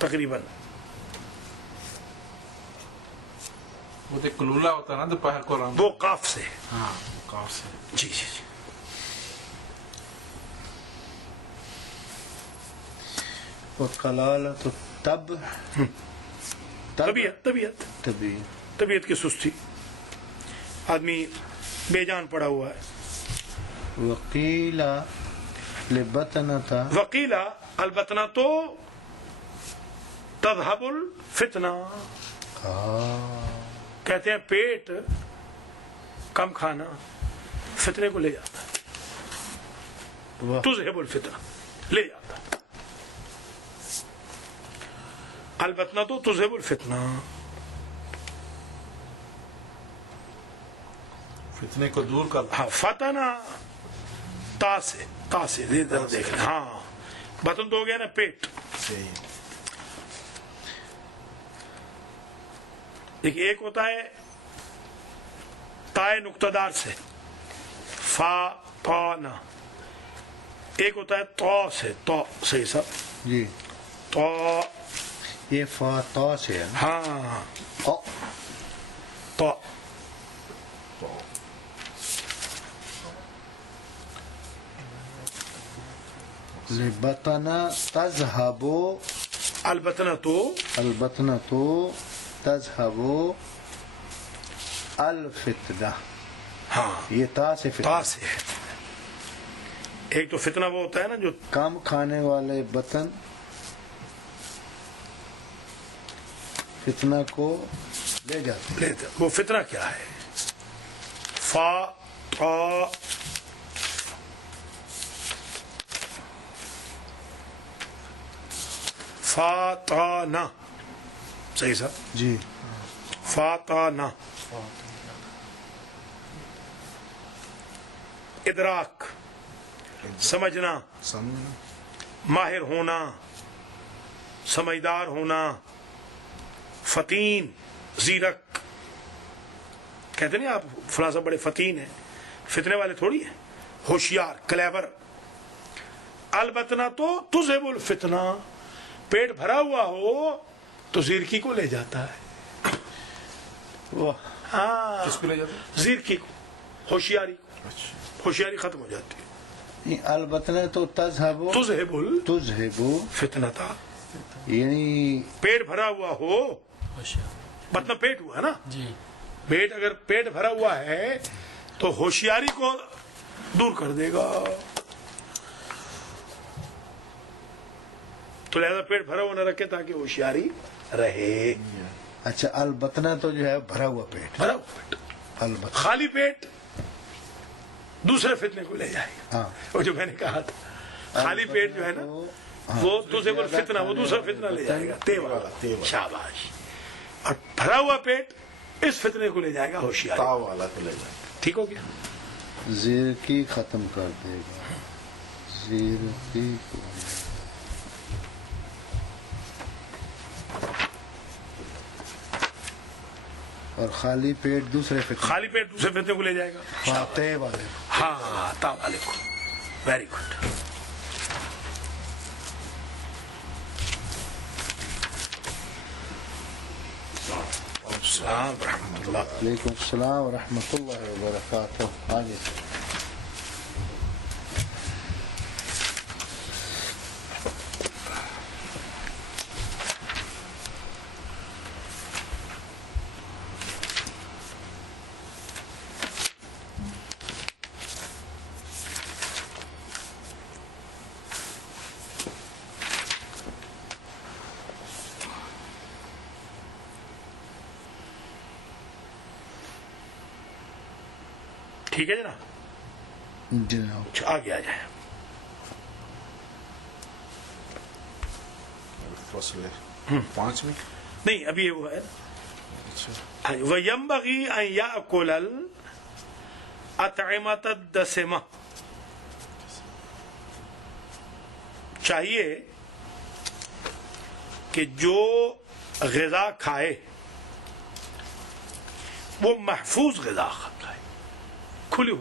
تقریباً. وہ تو کلولا ہوتا نا دوپہر کو وہ قاف سے. ہاں قاف سے. جی جی جی. وکلالۃ تب طبیعت کی سستی. آدمی بے جان پڑا ہوا ہے. وقیل لبطنۃ وقیلا البتنا تو تذهب الفتنہ. کہتے ہیں پیٹ کم کھانا فتنے کو لے جاتا ہے. تذهب الفتنہ لے جاتا ہے. البتنا تو تذهب الفتنہ فتنے کو دور کرتا. ہاں فتنہ تا سے دیکھ لیں. ہاں بطن تو ہو گیا نا پیٹ. دیکھیے ایک ہوتا ہے تائے نقطہ دار سے فا تا نا. ایک ہوتا ہے تو سے تو صحیح سب. جی تو یہ فا تا سے ہے. ہاں او تو لبطنہ تذهب البتنا تو البطنۃ تذهب الفتنہ. ہاں یہ تا سے تا فتنہ. سے ہے. ایک تو فتنہ وہ ہوتا ہے نا جو کم کھانے والے بطن فتنہ کو لے جاتے ہیں. لیتے. وہ فتنہ کیا ہے؟ فا تا فا تا نا. صحیح سر. جی فا تا نا. ادراک سمجھنا ماہر ہونا سمجھدار ہونا فتین زیرک. کہتے نہیں آپ فلاں صاحب بڑے فتین ہیں. فتنے والے تھوڑی ہیں. ہوشیار کلیور. البتنا تو تذهب الفتنہ. پیٹ بھرا ہوا ہو تو زیرکی کو لے جاتا ہے. ہاں کس کو لے جاتا ہے؟ زیرکی کو. ہوشیاری کو. ہوشیاری ختم ہو جاتی ہے. البتنہ تو تذهب فتنہ تھا. یعنی پیٹ بھرا ہوا ہو مطلب پیٹ ہوا نا. جی پیٹ اگر پیٹ بھرا ہوا ہے تو ہوشیاری کو دور کر دے گا. تو لہذا پیٹ بھرا ہوا نہ رکھے تاکہ ہوشیاری رہے. اچھا البتنہ تو جو ہے بھرا ہوا پیٹ. بھرا ہوا پیٹ. البتہ خالی پیٹ دوسرے فتنے کو لے جائے گا. ہاں وہ جو میں نے کہا تھا خالی پیٹ جو ہے نا وہ دوسرے کو فتنہ وہ دوسرا فتنہ لے جائے گا. تے والا شاباش. اور بھرا ہوا پیٹ اس فتنے کو لے جائے گا ہوشیاری. تا والا کو لے جائے. ٹھیک ہو گیا. زیر کی ختم کر دے گا. زیر کی اور خالی پیٹ دوسرے فتنے. خالی پیٹ دوسرے فتنے کو لے جائے گا. فاتح والے. ہاں تا والے کو. Very good. السلام ورحمۃ اللہ. وعلیکم السلام ورحمۃ اللہ وبرکاتہ. ہاں جی ٹھیک ہے جناب. جناب آگے آ جائیں. فصل 5 میں نہیں ابھی یہ وہ ہے وَيَنبَغِي أَن يَأْكُلَ الْأَطْعِمَةَ الدَّسِمَةَ. چاہیے کہ جو غذا کھائے وہ محفوظ غذا کھائے.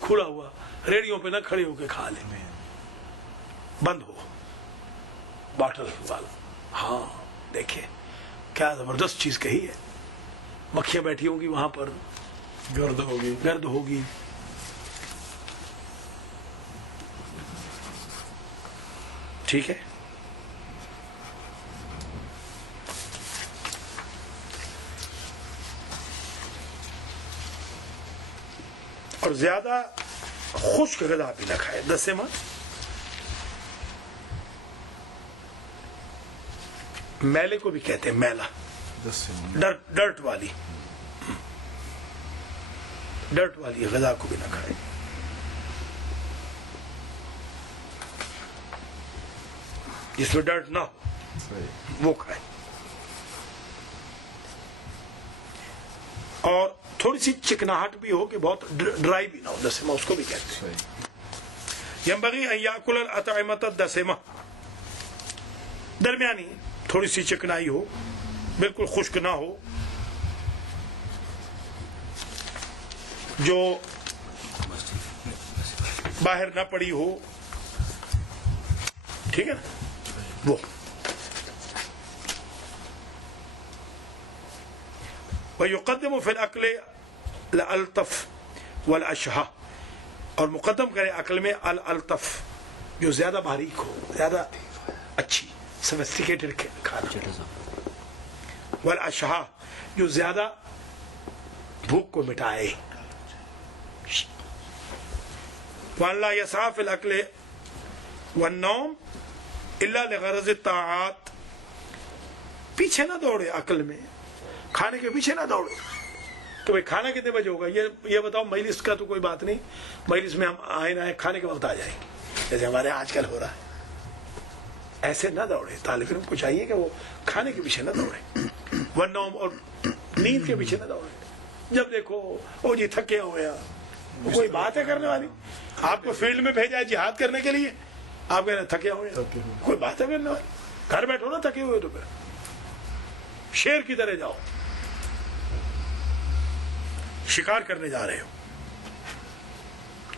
کھلا ہوا ریڑیوں پہ نہ کھڑے ہو کے کھا لیں. بند ہو باٹل والا. ہاں دیکھیں کیا زبردست چیز کہی ہے. مکھیاں بیٹھی ہوں گی وہاں پر, گرد ہوگی. گرد ہوگی. ٹھیک ہے. اور زیادہ خشک غذا بھی نہ کھائے. دسمہ میلے کو بھی کہتے ہیں, میلا, ڈرٹ والی, ڈرٹ والی غذا کو بھی نہ کھائے. جس میں ڈرٹ نہ ہو وہ کھائے. اور تھوڑی سی چکناہٹ بھی ہو کہ بہت ڈرائی بھی نہ ہو. دسمہ اس کو بھی کہتے ہیں. ینبغی ان یاکل الاطعمۃ الدسمہ, درمیانی, تھوڑی سی چکنائی ہو, بالکل خشک نہ ہو, جو باہر نہ پڑی ہو. ٹھیک ہے نا وہ. وَيُقَدِّمُ فِي الْأَكْلِ الْأَلْطَفَ وَالْأَشْهَى, اور مقدم کرے عقل میں الالطف, جو زیادہ باریک ہو, زیادہ اچھی سوفسٹیکیٹڈ کھانا, والاشہا, جو زیادہ بھوک کو مٹائے. وَأَنْ لَا يَسْعَى فِي الْأَكْلِ وَالنَّوْمِ إِلَّا لِغَرَضِ الطَّاعَاتِ, پیچھے نہ دوڑے عقل میں, کھانے کے پیچھے نہ دوڑے کہ بھئی کھانا کتنے بجے ہوگا. یہ بتاؤ, مجلس کا تو کوئی بات نہیں, مجلس میں ہم آئے نہ کھانے کے وقت آ جائیں گے, جیسے ہمارے آج کل ہو رہا ہے. ایسے نہ دوڑے. طالب علم کو چاہیے کہ وہ کھانے کے پیچھے نہ دوڑے, والنوم, اور نیند کے پیچھے نہ دوڑے. جب دیکھو او جی تھکے ہوئے ہیں, کوئی بات ہے کرنے والی. آپ کو فیلڈ میں بھیجا ہے جہاد کرنے کے لیے, آپ کہہ رہے تھکے ہوئے ہیں, کوئی بات ہے کرنے والی. گھر بیٹھو نا تھکے ہوئے تو پھر شیر کی طرح جاؤ, شکار کرنے جا رہے ہو.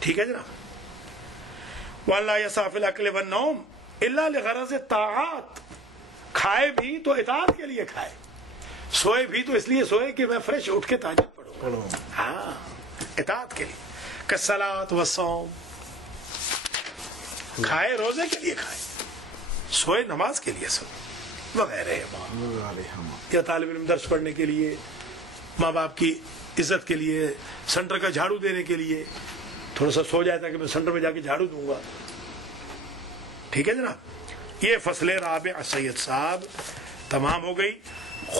ٹھیک ہے جناب. وَأَنْ لَا يَسْعَى فِي الْأَكْلِ وَالنَّوْمِ إِلَّا لِغَرَضِ الطَّاعَاتِ, کھائے بھی تو اطاعت کے لیے کھائے, سوئے بھی تو اس لیے سوئے کہ میں فریش اٹھ کے تہجد پڑھوں. ہاں, اطاعت کے لیے. کالصلاۃ والصوم, کھائے روزے کے لیے کھائے, سوئے نماز کے لیے سوئے, وغیرہ. یا طالب علم درس پڑھنے کے لیے, ماں باپ کی عزت کے لیے, سینٹر کا جھاڑو دینے کے لیے تھوڑا سا سو جائے تھا کہ میں سینٹر میں جا کے جھاڑو دوں گا. ٹھیک ہے جناب. یہ فصل رابع سید صاحب تمام ہو گئی.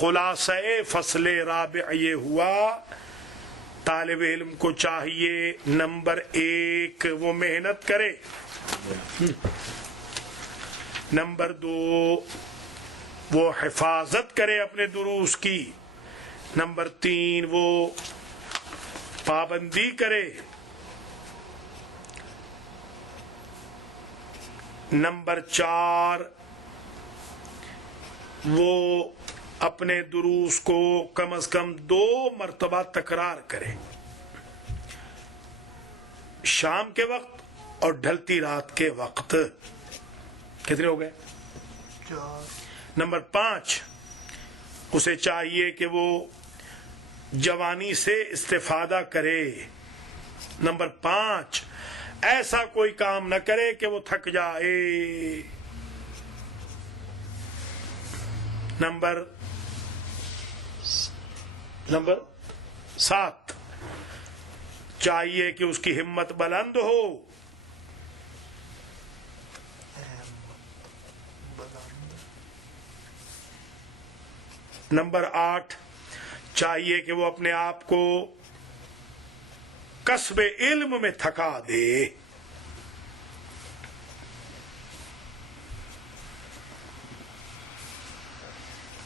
خلاصہ فصل رابع یہ ہوا, طالب علم کو چاہیے نمبر 1 وہ محنت کرے, نمبر 2 وہ حفاظت کرے اپنے دروس کی, نمبر 3 وہ پابندی کرے, نمبر 4 وہ اپنے دروس کو کم از کم 2 مرتبہ تکرار کرے, شام کے وقت اور ڈھلتی رات کے وقت. کتنے ہو گئے؟ 4. نمبر 5 اسے چاہیے کہ وہ جوانی سے استفادہ کرے. نمبر 5 ایسا کوئی کام نہ کرے کہ وہ تھک جائے. نمبر 7 چاہیے کہ اس کی ہمت بلند ہو. نمبر 8 چاہیے کہ وہ اپنے آپ کو کسب علم میں تھکا دے.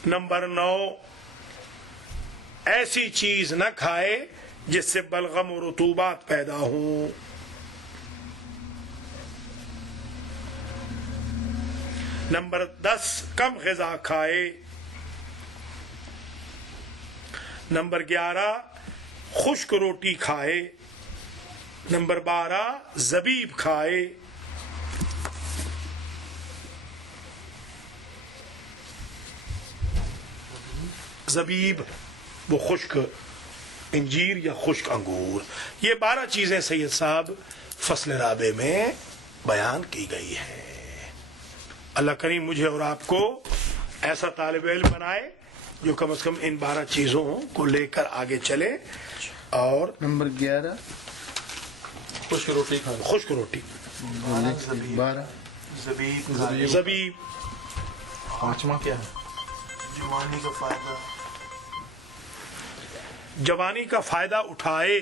نمبر 9 ایسی چیز نہ کھائے جس سے بلغم و رطوبات پیدا ہوں. نمبر 10 کم غذا کھائے. نمبر 11 خشک روٹی کھائے. نمبر 12 زبیب کھائے. زبیب وہ خشک انجیر یا خشک انگور. یہ 12 چیزیں سید صاحب فصل رابع میں بیان کی گئی ہے. اللہ کریم مجھے اور آپ کو ایسا طالب علم بنائے جو کم از کم ان 12 چیزوں کو لے کر آگے چلے. اور نمبر 11 خشک روٹی کھانا. خشک روٹی 12 زبیب. پانچواں کیا ہے؟ جوانی کا فائدہ. جوانی کا فائدہ اٹھائے.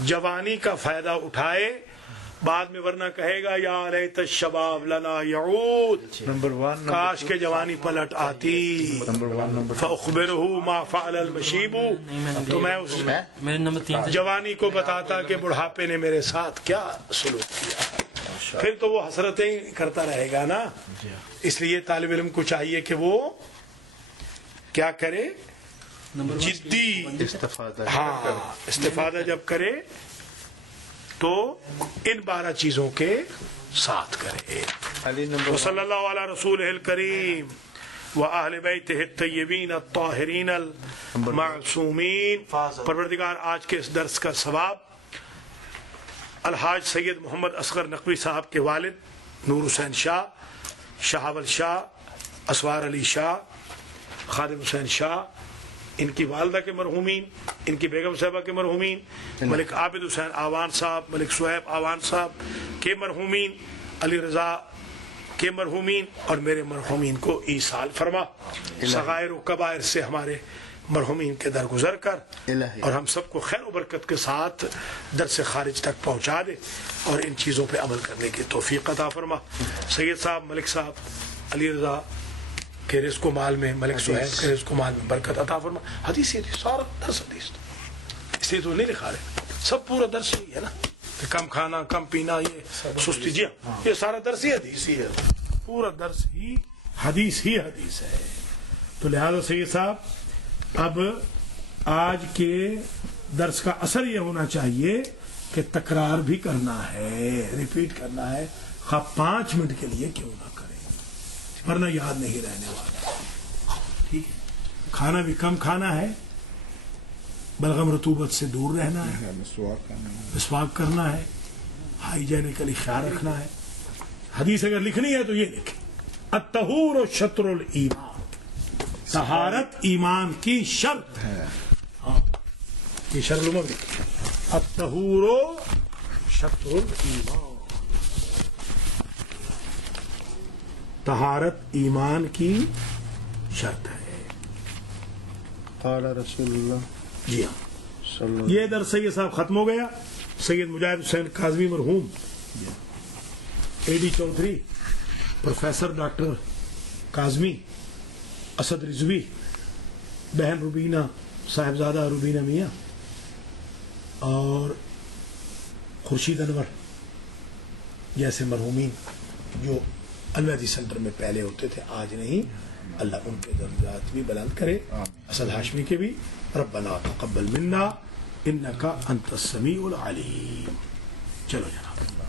جوانی کا فائدہ اٹھائے بعد میں ورنہ کہے گا یا لیت الشباب لنا یعود. نمبر 1 کاش کے جوانی پلٹ آتی. نمبر 1 فاخبرہ ما فعل المشیب. تو میں اس میرے نمبر 3 جوانی کو بتاتا کہ بڑھاپے نے میرے ساتھ کیا سلوک کیا. پھر تو وہ حسرتیں کرتا رہے گا نا. اس لیے طالب علم کو چاہیے کہ وہ کیا کرے, جدی استفادہ. ہاں استفادہ جب کرے تو ان 12 چیزوں کے ساتھ کرے. علی نمبر صلی اللہ علی رسول الکریم وآل بیتہ الطیبین الطاہرین المعصومین. پروردگار آج کے اس درس کا ثواب الحاج سید محمد اصغر نقوی صاحب کے والد نور حسین شاہ, شہاول شاہ, اسوار علی شاہ, خادم حسین شاہ, ان کی والدہ کے مرحومین, ان کی بیگم صاحبہ کے مرحومین, ملک عابد حسین آوان صاحب, ملک صہیب آوان صاحب کے مرحومین, علی رضا کے مرحومین اور میرے مرحومین کو ایصال فرما. صغائر و کبائر سے ہمارے مرحومین کے درگزر کر اور ہم سب کو خیر و برکت کے ساتھ در سے خارج تک پہنچا دے اور ان چیزوں پہ عمل کرنے کی توفیق عطا فرما. سید صاحب, ملک صاحب, علی رضا کے رزق و مال میں, ملک صہیب کے رزق و مال میں برکت عطا فرما. حدیث سارا درس حدیث, اس لیے تو نہیں لکھا رہے, سب پورا درس ہی ہے نا. کم کھانا, کم پینا, یہ سستی, جی یہ سارا درس ہی حدیث ہی ہے. پورا درس ہی حدیث ہے. تو لہذا سید صاحب اب آج کے درس کا اثر یہ ہونا چاہیے کہ تکرار بھی کرنا ہے, ریپیٹ کرنا ہے, خواہ 5 منٹ کے لیے کیوں نہ کریں, ورنہ یاد نہیں رہنے والا. ٹھیک ہے, کھانا بھی کم کھانا ہے, بلغم رطوبت سے دور رہنا ہے, مسواک کرنا ہے, ہائیجینکلی خیال رکھنا ہے. حدیث اگر لکھنی ہے تو یہ لکھیں, الطہور شطر الایمان, طہارت ایمان کی شرط ہے. ہاں یہ شرط لوگ الطہور شطر الایمان, طہارت ایمان کی شرط ہے. قال رسول اللہ. جی ہاں, صلی اللہ. یہ درس سید صاحب ختم ہو گیا. سید مجاہد حسین کاظمی مرحوم, AD Chaudhry, professor doctor Kazmi, Asad Rizvi, بہن روبینہ صاحبزادہ روبینہ میاں اور خورشید انور جیسے مرحومین جو الوداعی سینٹر میں پہلے ہوتے تھے, آج نہیں, اللہ ان کے درجات بھی بلند کرے, اسد ہاشمی کے بھی. ربنا تقبل منا انک انت السمیع العلیم. چلو جناب.